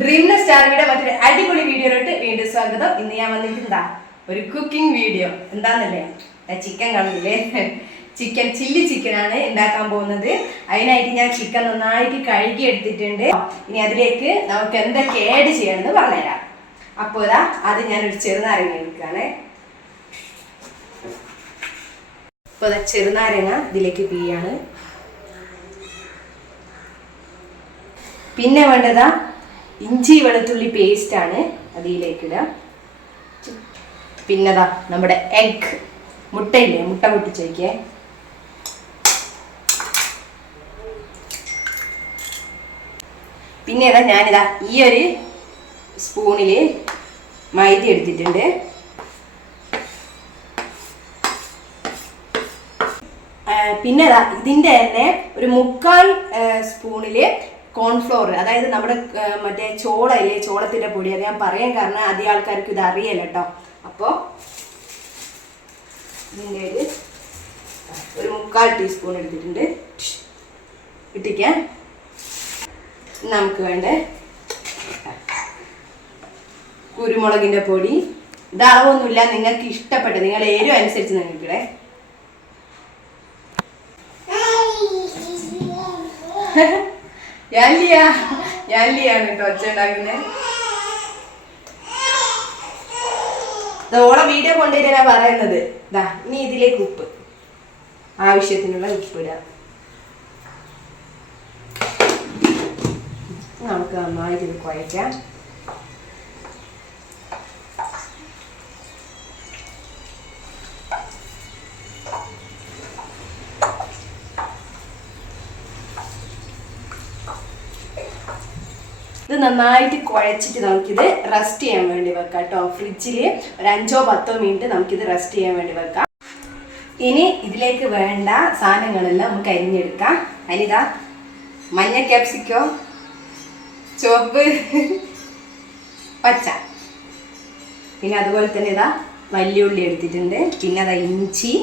ഡ്രീംനെസ് സ്റ്റാർവിയുടെ മറ്റൊരു അടിപൊളി വീഡിയോയിലോട്ട് വീണ്ടും സ്വാഗതം. ഇന്ന് ഞാൻ വന്നിരിക്കുന്നതാ ഒരു കുക്കിംഗ് വീഡിയോ. എന്താന്നല്ലേ, ചിക്കൻ കാണില്ലേ, ചിക്കൻ ചില്ലി ചിക്കനാണ് ഉണ്ടാക്കാൻ പോകുന്നത്. അതിനായിട്ട് ഞാൻ ചിക്കൻ നന്നായിട്ട് കഴുകി എടുത്തിട്ടുണ്ട്. ഇനി അതിലേക്ക് നമുക്ക് എന്തൊക്കെ ആഡ് ചെയ്യണമെന്ന് പറഞ്ഞുതരാം. അപ്പോൾ ഇതാ അത് ഞാനൊരു ചെറുനാരങ്ങ എടുക്കുകയാണ്. അപ്പോൾ ഇതാ ചെറുനാരങ്ങ ഇതിലേക്ക് പിഴിയാണ്. പിന്നെ വേണ്ടതാ ഇഞ്ചി വെളുത്തുള്ളി പേസ്റ്റാണ്, അതിലേക്കിടുക. പിന്നെതാ നമ്മുടെ എഗ്, മുട്ടയില്ലേ, മുട്ട പൊട്ടിച്ച് വയ്ക്കേ. പിന്നെ ഞാനിതാ ഈ ഒരു സ്പൂണിൽ മൈദ എടുത്തിട്ടുണ്ട്. പിന്നെ ഇതിൻ്റെ തന്നെ ഒരു 1/4 സ്പൂണിൽ കോൺഫ്ലോർ, അതായത് നമ്മുടെ മറ്റേ ചോളയില്ലേ, ചോളത്തിൻ്റെ പൊടി. അത് ഞാൻ പറയാൻ കാരണം അധികം ആൾക്കാർക്ക് ഇത് അറിയല്ല കേട്ടോ. അപ്പോൾ ഇതിൻ്റെ ഒരു 1/4 ടീസ്പൂൺ എടുത്തിട്ടുണ്ട്. ഇട്ടിക്കാൻ നമുക്ക് വേണ്ട കുരുമുളകിൻ്റെ പൊടി. ഇത് അളവൊന്നുമില്ല, നിങ്ങൾക്ക് ഇഷ്ടപ്പെട്ട നിങ്ങളുടെ എരിവ് അനുസരിച്ച് നിങ്ങൾക്കിടെ. ഞാനിയാണ് കേട്ടോ ഒച്ച ഉണ്ടാക്കുന്നത്. ഓളെ വീഡിയോ കൊണ്ടുവരാ പറയുന്നത്. ഇതാ ഇനി ഇതിലേക്ക് ഉപ്പ്, ആവശ്യത്തിനുള്ള ഉപ്പ് ഇടാം. നമുക്ക് നന്നായിട്ട് ഇത് കുഴയ്ക്കാം. ഇത് നന്നായിട്ട് കുഴച്ചിട്ട് നമുക്കിത് റെസ്റ്റ് ചെയ്യാൻ വേണ്ടി വെക്കാം കേട്ടോ. ഫ്രിഡ്ജിൽ ഒരു 5-10 മിനിറ്റ് നമുക്കിത് റെസ്റ്റ് ചെയ്യാൻ വേണ്ടി വെക്കാം. ഇനി ഇതിലേക്ക് വേണ്ട സാധനങ്ങളെല്ലാം നമുക്ക് അരിഞ്ഞെടുക്കാം. അതിനിതാ മഞ്ഞ ക്യാപ്സിക്കോ, ചുവപ്പ്, പച്ച, പിന്നെ അതുപോലെ തന്നെ ഇതാ വലിയ ഉള്ളി എടുത്തിട്ടുണ്ട്. പിന്നെ അതാ ഇഞ്ചി,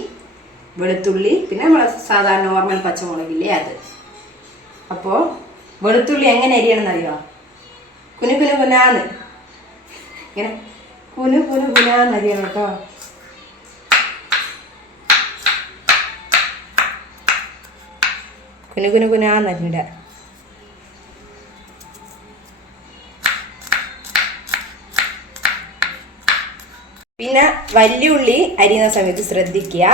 വെളുത്തുള്ളി, പിന്നെ നമ്മൾ സാധാരണ നോർമൽ പച്ചമുളകില്ലേ അത്. അപ്പോൾ വെളുത്തുള്ളി എങ്ങനെ അരിയണമെന്നറിയോ? കുനാന്ന് ഇങ്ങനെ കുനാന്ന് അരിയണം കേട്ടോ. കുനാന്ന് അരിഞ്ഞിട. പിന്നെ വലിയുള്ളി അരിയുന്ന സമയത്ത് ശ്രദ്ധിക്കുക,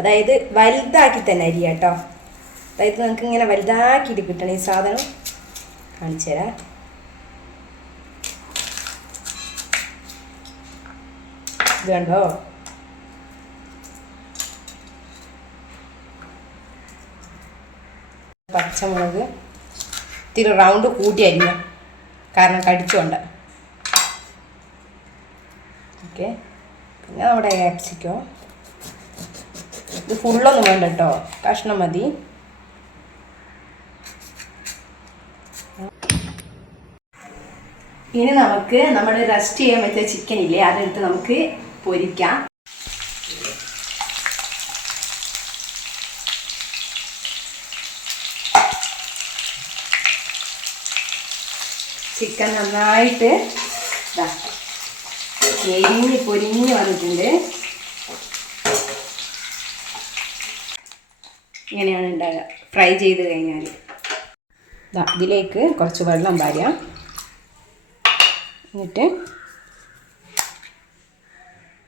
അതായത് വലുതാക്കി തന്നെ അരിയ കേട്ടോ. അതായത് നമുക്ക് ഇങ്ങനെ വലുതാക്കിയിട്ട് കിട്ടണം. ഈ സാധനം കാണിച്ചു തരാം. ഇത് കണ്ടോ? പച്ചമുളക് ഇത്തിരി റൗണ്ട് കൂട്ടി അരിഞ്ഞു, കാരണം കടിച്ചുകൊണ്ട്. ഓക്കെ, പിന്നെ നമ്മുടെ ക്യാപ്സിക്കോ. ഇത് ഫുള്ളൊന്നും വേണ്ട കേട്ടോ, കഷ്ണം മതി. ഇനി നമുക്ക് നമ്മൾ റെസ്റ്റ് ചെയ്യാൻ പറ്റിയ ചിക്കൻ ഇല്ലേ, അതെടുത്ത് നമുക്ക് പൊരിക്കാം. ചിക്കൻ നന്നായിട്ട് പൊരിഞ്ഞ് വന്നിട്ടുണ്ട്. ഇങ്ങനെയാണ് ഉണ്ടാകുക ഫ്രൈ ചെയ്ത് കഴിഞ്ഞാൽ. ഇതിലേക്ക് കുറച്ച് വെള്ളം പാരാം. എന്നിട്ട്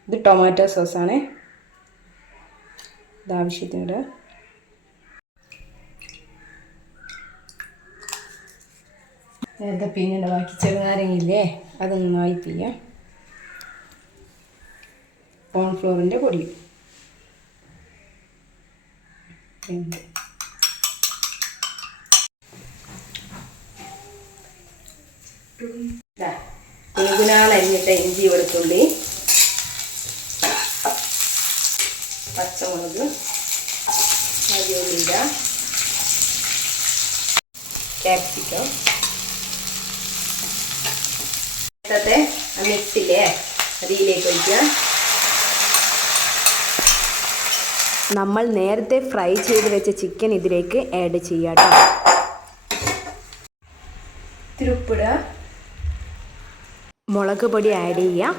ഇത് ടൊമാറ്റോ സോസാണ്, ഇത് ആവശ്യത്തിനിട. നേരത്തെ പിന്നെ ബാക്കി ചെറുനാരങ്ങയില്ലേ, അത് നന്നായി പിഴിയാം. കോൺഫ്ലോറിൻ്റെ പൊടി, കുനുകുനാന്നരിഞ്ഞിട്ട ഇഞ്ചി വെളുത്തുള്ളി, പച്ചമുളക്, വലിയ ക്യാപ്സിക്കം, മിക്സില്ലേ അതിലേക്ക് ഒഴിക്കുക. നമ്മൾ നേരത്തെ ഫ്രൈ ചെയ്ത് വെച്ച ചിക്കൻ ഇതിലേക്ക് ആഡ് ചെയ്യാം കേട്ടോ. ഇത്തിരി ഉപ്പിടുക. മുളക് പൊടി ആഡ് ചെയ്യാം.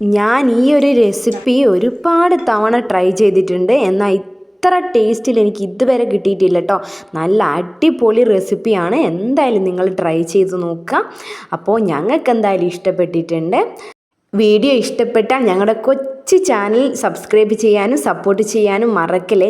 ഞാൻ ഈ ഒരു റെസിപ്പി ഒരുപാട് തവണ ട്രൈ ചെയ്തിട്ടുണ്ട്, എന്നാൽ ഇത്ര ടേസ്റ്റിൽ എനിക്ക് ഇതുവരെ കിട്ടിയിട്ടില്ല കേട്ടോ. നല്ല അടിപൊളി റെസിപ്പിയാണ്, എന്തായാലും നിങ്ങൾ ട്രൈ ചെയ്ത് നോക്കുക. അപ്പോൾ ഞങ്ങൾക്ക് എന്തായാലും ഇഷ്ടപ്പെട്ടിട്ടുണ്ട്. വീഡിയോ ഇഷ്ടപ്പെട്ടാൽ ഞങ്ങളുടെ കൊച്ചു ചാനൽ സബ്സ്ക്രൈബ് ചെയ്യാനും സപ്പോർട്ട് ചെയ്യാനും മറക്കല്ലേ.